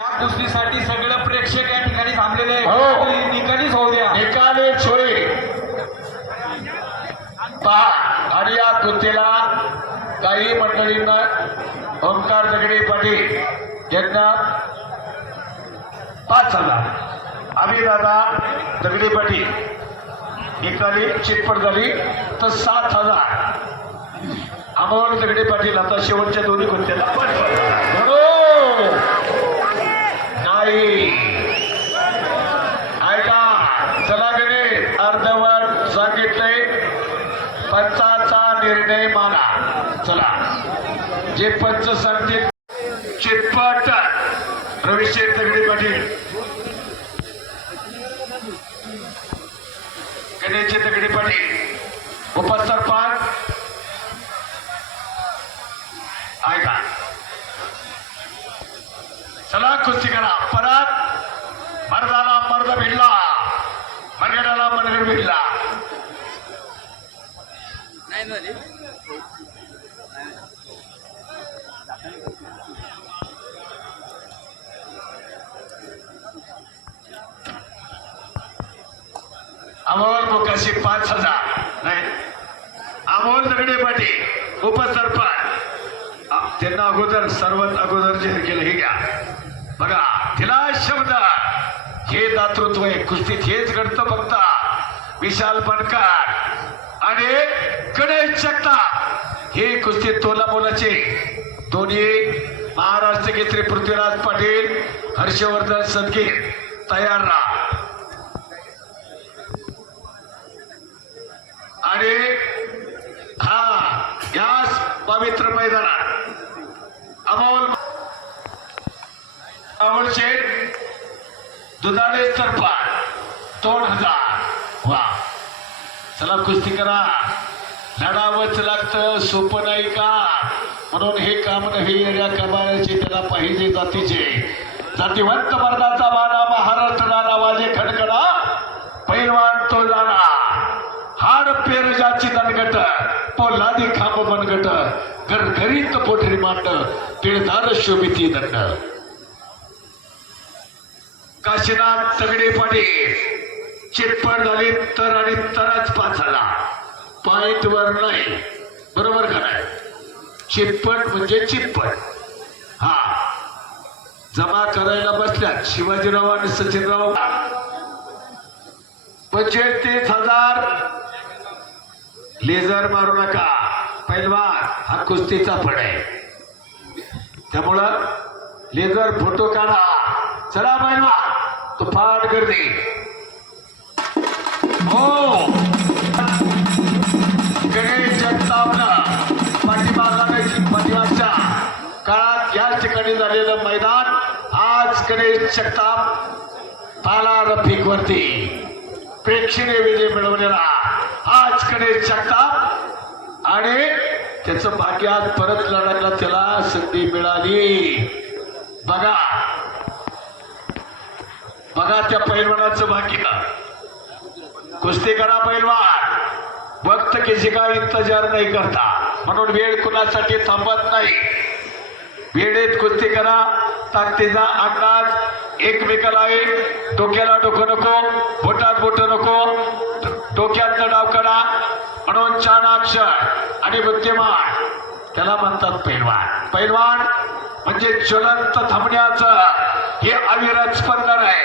कुस्तीसाठी सगळं प्रेक्षक या ठिकाणी थांबलेले हो. निकालीच होऊ द्या. निकाली छोळे पहा. आणि या कुस्तीला काही मंडळींना ओंकार दगडे पाटील यांना 5,000, आम्ही दादा दगडे पाटील निकाली चितपट झाली तर 7,000. अमोल दगडे पाटील आता शेवटच्या दोन्ही कुस्त्याला 5,000. नाही ऐका, चला गणे अर्धवर सांगितले, पंचाचा निर्णय माना. चला जे पंच सांगतील चितपट. रविशेख दगडे पाटील, गणेश दगडे पाटील उपसरपंच. ऐका, चला कुस्ती करा. परत मर्दाला मर्द भिडला, मनगडाला मनगड भिडला. अमोल मुकाशी 5,000. नाही, अमोल दगडे पाटील उपसरपंच. त्यांना अगोदर सर्वात अगोदर जाहीर केलं. हे घ्या बघा, तिला शब्द हे दातृत्व आहे कुस्तीत. हेच घडतं फक्त. विशाल बनकर आणि गणेश जगताप हे कुस्तीत तोला मोलाचे दोन्ही महाराष्ट्र केसरी पृथ्वीराज पाटील, हर्षवर्धन सदगे तयार राहा. आणि हा याच पवित्र मैदानात अमोल शेठ दुधाळे सरपंच 2,000. वा, चला कुस्ती करा. लढावंच लागतं, सोपं नाही का. म्हणून हे काम नव्हे या कबाळ्याचे, त्याला पाहिजे जातीचे. जातीवंत मर्दाचा माना, महाराष्ट्र नाना वाजे खडकडा, पैलवान तो जाणा. हाड पेरजाची दणगट, पोलादी खांब मनगट, घरघरीत पोटरी मांड, पिळदार शोभिती दंड. काशीनाथ दगडे पाटील चितपट झाली तर आणि तरच 5,000. पॉइंट वर नाही, बरोबर का नाही. चितपट म्हणजे चितपट. हा, जमा करायला बसल्यात शिवाजीराव आणि सचिनराव. 35,000. लेझर मारू नका पैलवान, हा कुस्तीचा फड आहे. त्यामुळं लेझर फोटो काढा. चला पैलवान, तुफान गर्दी. हो, गणेश जगतापनं पाठीमागच्या काळात याच ठिकाणी झालेलं मैदान आज गणेश जगताप ताला रफिक वरती प्रेक्षणीय विजय मिळवलेला आज गणेश जगताप. आणि त्याचं भाग्य आज परत लढायला त्याला संधी मिळाली. बघा बघा त्या पैलवानाचं भाग्य. कुस्ती करा पैलवान, वक्त किसी का इंतजार नाही करता. म्हणून वेळ कुणासाठी थांबत नाही. वेळेत कुस्ती करा. ताकदीचा अंदाज एकमेकाला एक. डोक्याला डोकं नको, बोटात बोट नको, डोक्यात डाव करा. म्हणून चाणाक्ष आणि बुद्धिमान त्याला म्हणतात पैलवान. पैलवान म्हणजे ज्वलंत थांबण्याचं हे अविरत स्पंदन आहे.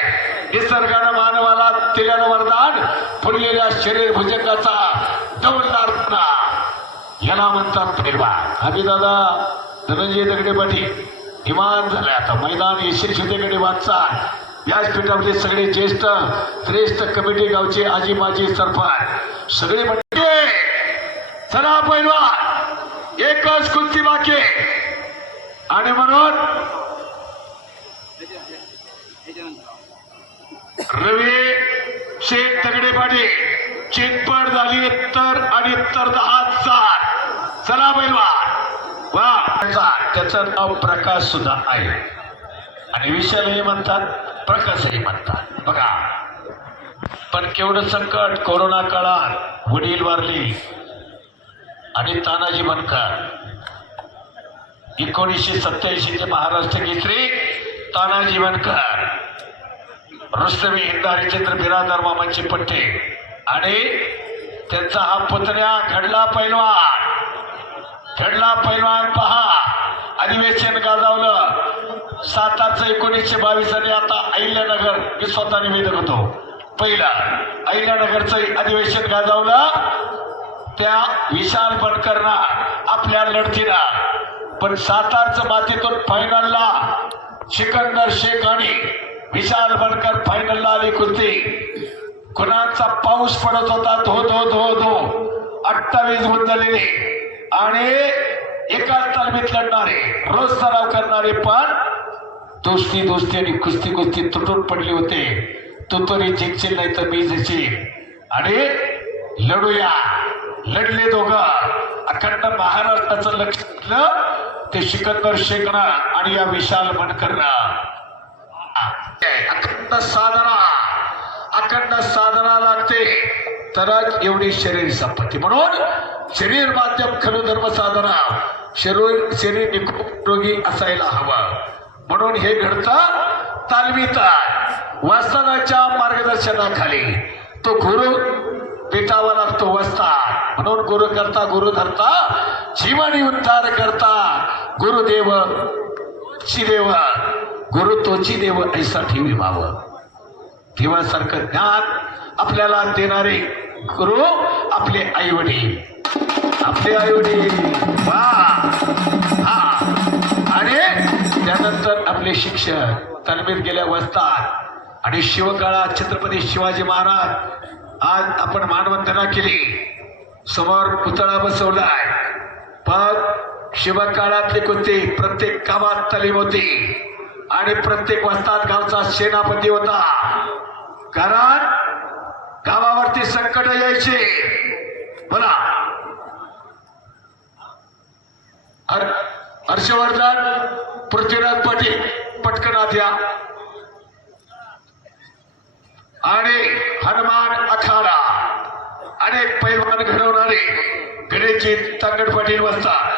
निसर्गानं मानवाला दिलेलं वरदान, फुललेल्या शरीर भुजंगाचा डौलदारपणा, याला म्हणतात पैलवान. आम्ही दादा धनंजय दगडे पाटील इमान झाले. आता मैदान यशस्वी दगडे वाटचाल. व्यासपीठामध्ये सगळे ज्येष्ठ श्रेष्ठ कमिटी, गावचे आजी माजी सरपंच सगळे म्हणजे. चला पैलवान, एकच कुस्ती बाकी. आणि म्हणून रवी शेठ दगडे पाटील चितपट झाली तर आणि तर 10,000. चला पैलवान. वा, त्याचं नाव प्रकाश सुद्धा आहे. आणि विशालही म्हणतात, प्रकाशही म्हणतात. बघा, पण केवढं संकट. कोरोना काळात वडील वारली आणि तानाजी बनकर 1987 महाराष्ट्र केसरी तानाजी बनकर, रुस्तमी हिंद हरिश्चंद्र बिरादर मामांचे पट्टे आणि त्यांचा हा पुतण्या घडला पैलवान पहा अधिवेशन गाजवलं सातारचं 1922 आणि आता अहिल्यानगर मी स्वतः निवेदक होतो पहिला अहिल्यानगरचं अधिवेशन गाजवलं त्या विशाल बनकरना आपल्या लढतीला पण सातारचं मातीतून फायनलला सिकंदर शेख आणि विशाल बनकर फायनलला आले कुस्ती कुणाचा पाऊस पडत होता धो धो धो धो 28 गुण झालेले आणि एकाच तालमीत लढणारे रोज सराव करणारे पण दोस्ती आणि कुस्ती तुटून पडले होते तू तरी जिंकशील नाही तर मी जिंकशील आणि लढूया लढले दोघं अखंड महाराष्ट्राचं लक्ष घेतलं ते सिकंदर शेखना आणि या विशाल बनकरनं अखंड साधना लागते तरच एवढी शरीर संपत्ती म्हणून शरीर माध्यम खलु धर्म साधना शरीर निरोगी असायला हवं म्हणून हे घडतं तालमीतात वास्तवाच्या मार्गदर्शनाखाली तो गुरु भेटावा लागतो वस्ताद म्हणून गुरु करता गुरु धरता जीवनी उद्धार करता गुरुदेव देव गुरु तोची देव ऐसा ठेवी भाव देवासारखं ज्ञान आपल्याला देणारे गुरु आपले आई वडील वा हा आणि त्यानंतर आपले शिक्षक तालमीत गेल्या वस्तात आणि शिवकाळात छत्रपती शिवाजी महाराज आज आपण मानवंदना केली समोर पुतळा बसवलाय पण शिवकाळातले कोणते प्रत्येक गावात तालीम होती आणि प्रत्येक वस्तात गावचा सेनापती होता कारण गावावरती संकट यायचे बोला हर्षवर्धन पृथ्वीराज पाटील पटकन आत या आणि हनुमान अखाडा अनेक पैलवान घडवणारे गणेशजी तांगड पाटील बसतात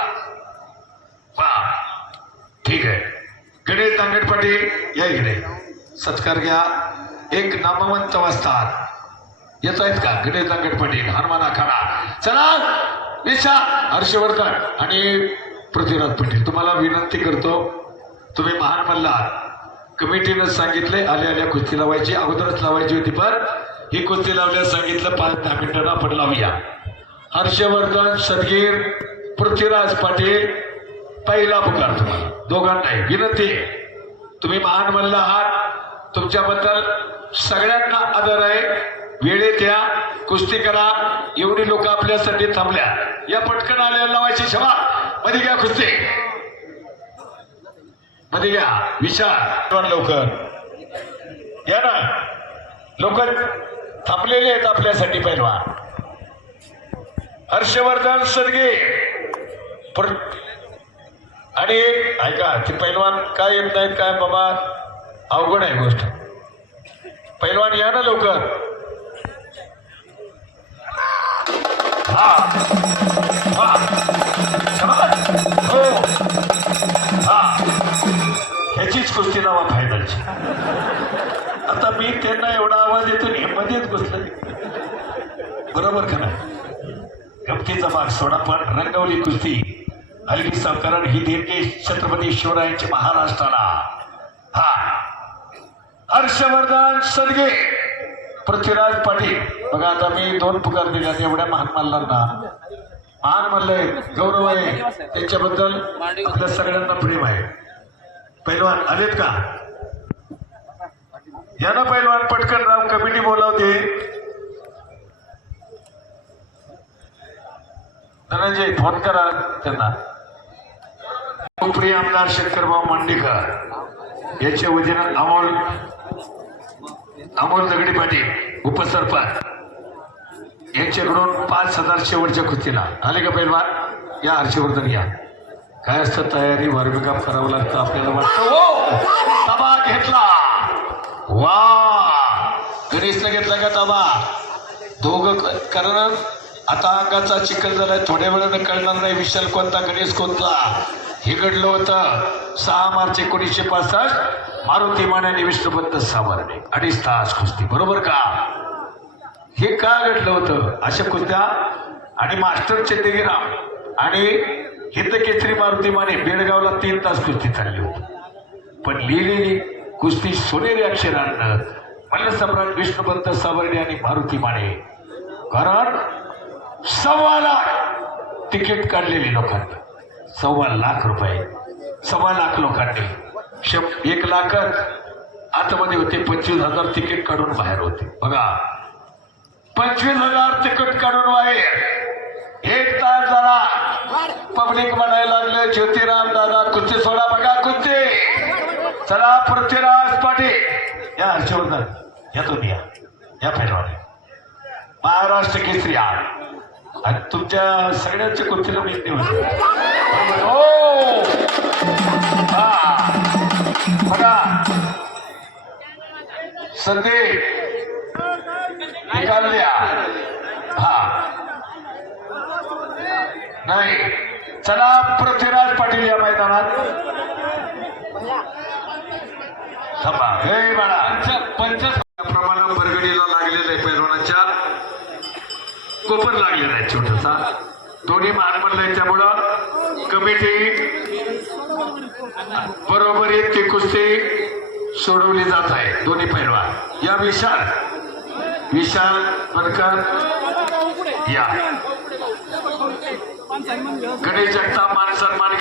वा ठीक आहे गणेश तांगड पाटील या इकडे सत्कार घ्या एक नामवंत बसतात येत आहेत का गणेश तांगड पाटील हनुमान अखाडा चला विशाल हर्षवर्धन आणि पृथ्वीराज पाटील तुम्हाला विनंती करतो तुम्ही महान मल्हार कमिटीनं सांगितले आल्या कुस्ती लावायची अगोदरच लावायची होती पण ही कुस्ती लावल्यास सांगितलं 5-10 मिनिटांना आपण लावूया हर्षवर्धन सदगीर पृथ्वीराज पाटील पहिला पुकार तुम्हाला दोघांनाही विनंती तुम्ही महान मल्हार आहात तुमच्याबद्दल सगळ्यांना आदर आहे वेळेत या कुस्ती करा एवढी लोक आपल्यासाठी थांबल्या या पटकन आल्याला लावायची क्षमा मध्ये घ्या कुस्ती मध्ये घ्या विशाल लवकर या ना लोक थांबलेले आहेत आपल्यासाठी पैलवान हर्षवर्धन सदगे आणि ऐका ते पैलवान काय येत नाहीत काय बाबा अवघड आहे गोष्ट पैलवान या ना लवकर हा हा हो हा ह्याचीच कुस्ती नावा फायनलची आता मी त्यांना एवढा आवाज येतो मध्येच बसलं बरोबर का नाही गमतीचा भाग सोडा पण रंगवली कुस्ती हलगी सावकारण ही देणगी छत्रपती शिवरायांची महाराष्ट्राला हा हर्षवर्धन सदगे पृथ्वीराज पाटील बघा आता मी 2 पुकार दिल्या एवढ्या महान मल्हारांना महान मल्हार गौरव आहे त्यांच्याबद्दल आपल्या सगळ्यांना प्रेम आहे पैलवान आलेत का या ना पैलवान पटकन राव कमिटी बोलावते धनंजय फोन करा त्यांना प्रिय आमदार शंकरभाऊ मांडेकर याच्या वतीनं अमोल दगडी पाटील उपसरपंच यांच्याकडून 5,000 शेवटच्या कुस्तीला आले का पैलवान या हर्षवर्धन या काय असतं तयारी वर्गकाप करावं लागतं आपल्याला वाटतं तबा घेतला वा गणेशनं घेतला का तबा दोघं कारण आता अंगाचा चिखल झालाय थोड्या वेळानं कळणार नाही विशाल कोणता गणेश कोणता हे घडलं होतं 6 मार्च 1965 मारुती माने आणि विष्णुपंत सावरणे 2.5 तास कुस्ती, बरोबर का? हे का घडलं होतं? अशा कुस्त्या आणि मास्टर चेतेगिराम आणि हिंद केसरी मारुती माने बेळगावला 3 तास कुस्ती चालली होती. पण लिहिलेली कुस्ती सोनेरी अक्षरांनं मल्ल सम्राट विष्णुपंत सावरणे आणि मारुती माने. कारण 1.25 लाख तिकीट काढलेली लोकांनी, 1.25 लाख रुपये, 1.25 लाख लोकांनी 1 लाखच आतमध्ये होते. 25,000 तिकीट काढून बाहेर होते. बघा, 25,000 तिकीट काढून बाहेर. 1 तास झाला, पब्लिक म्हणायला लागले ज्योतिराम दादा कुस्ती सोडा. बघा कुस्ती. चला पृथ्वीराज पाटील या, हर्षवर्धन या, तुम्ही या पैलवान महाराष्ट्र केसरी आणि तुमच्या सगळ्यांच्या कुस्तीला मी हो. बघा संधी निकाल द्या. हा नाही, चला पृथ्वीराज पाटील या मैदानात थांबा. हे बाळा, प्रमाणे बरगडीला लागलेलं आहे. पैलवानाच्या कोपर लागलेला आहे छोटासा. दोन्ही महानमंडळ आहे, त्यामुळं कमिटी बरोबरीत ती कुस्ती सोडवली जात आहे. दोन्ही पैलवान या. विशाल बनकर या. गणेश जगताप मान सन्मान